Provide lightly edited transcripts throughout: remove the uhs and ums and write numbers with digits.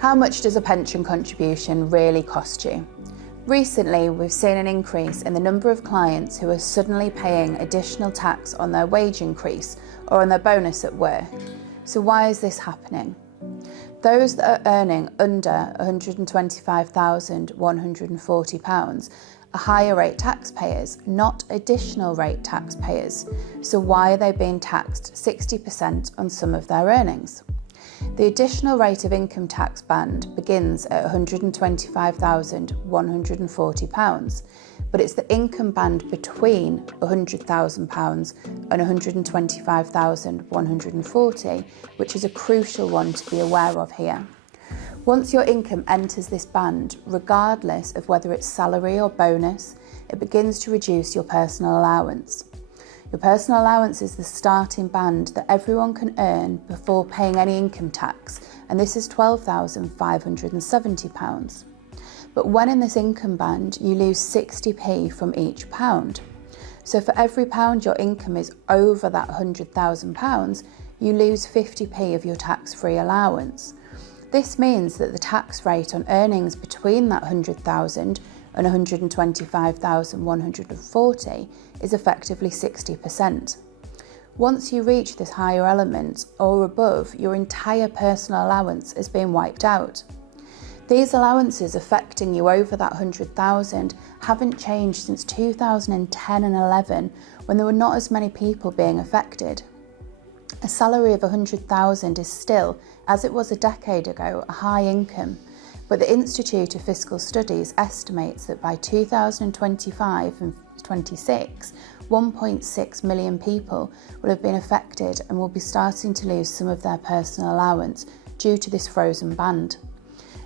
How much does a pension contribution really cost you? Recently, we've seen an increase in the number of clients who are suddenly paying additional tax on their wage increase or on their bonus at work. So why is this happening? Those that are earning under £125,140 are higher rate taxpayers, not additional rate taxpayers. So why are they being taxed 60% on some of their earnings? The additional rate of income tax band begins at £125,140, but it's the income band between £100,000 and £125,140, which is a crucial one to be aware of here. Once your income enters this band, regardless of whether it's salary or bonus, it begins to reduce your personal allowance. Your personal allowance is the starting band that everyone can earn before paying any income tax, and this is £12,570. But when in this income band, you lose 60p from each pound. So for every pound your income is over that £100,000, you lose 50p of your tax-free allowance. This means that the tax rate on earnings between that £100,000 and £125,140 is effectively 60%. Once you reach this higher element or above, your entire personal allowance is being wiped out. These allowances affecting you over that £100,000 haven't changed since 2010 and 11, when there were not as many people being affected. A salary of £100,000 is still, as it was a decade ago, a high income. But the Institute of Fiscal Studies estimates that by 2025 and 26, 1.6 million people will have been affected and will be starting to lose some of their personal allowance due to this frozen band.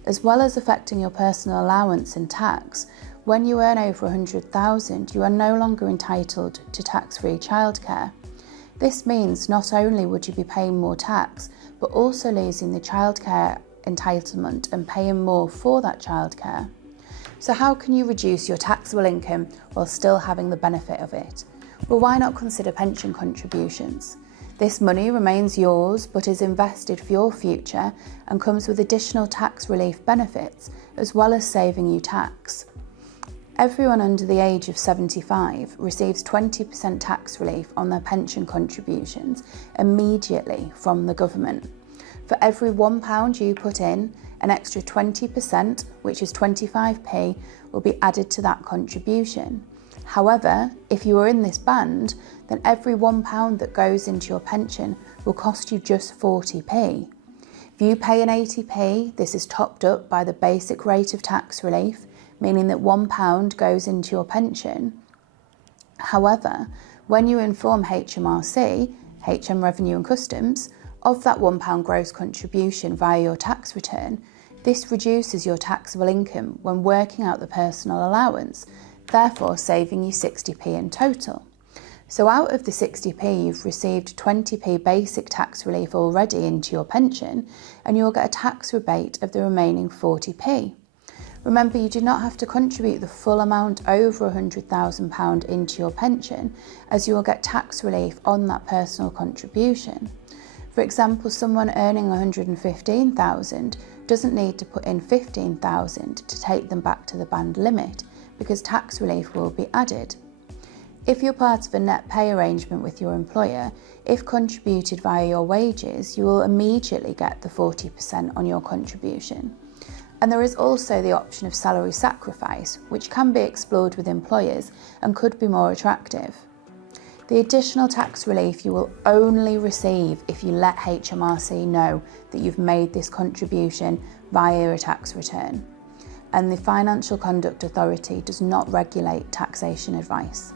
As well as affecting your personal allowance and tax, when you earn over £100,000, you are no longer entitled to tax-free childcare. This means not only would you be paying more tax, but also losing the childcare entitlement and paying more for that childcare. So how can you reduce your taxable income while still having the benefit of it? Well, why not consider pension contributions? This money remains yours but is invested for your future and comes with additional tax relief benefits as well as saving you tax. Everyone under the age of 75 receives 20% tax relief on their pension contributions immediately from the government. For every £1 you put in, an extra 20%, which is 25p, will be added to that contribution. However, if you are in this band, then every £1 that goes into your pension will cost you just 40p. If you pay an 80p, this is topped up by the basic rate of tax relief, meaning that £1 goes into your pension. However, when you inform HMRC, HM Revenue and Customs, of that £1 gross contribution via your tax return, this reduces your taxable income when working out the personal allowance, therefore saving you 60p in total. So out of the 60p, you've received 20p basic tax relief already into your pension, and you'll get a tax rebate of the remaining 40p. Remember, you do not have to contribute the full amount over £100,000 into your pension, as you will get tax relief on that personal contribution. For example, someone earning £115,000 doesn't need to put in £15,000 to take them back to the band limit, because tax relief will be added. If you're part of a net pay arrangement with your employer, if contributed via your wages, you will immediately get the 40% on your contribution. And there is also the option of salary sacrifice, which can be explored with employers and could be more attractive. The additional tax relief you will only receive if you let HMRC know that you've made this contribution via a tax return. And the Financial Conduct Authority does not regulate taxation advice.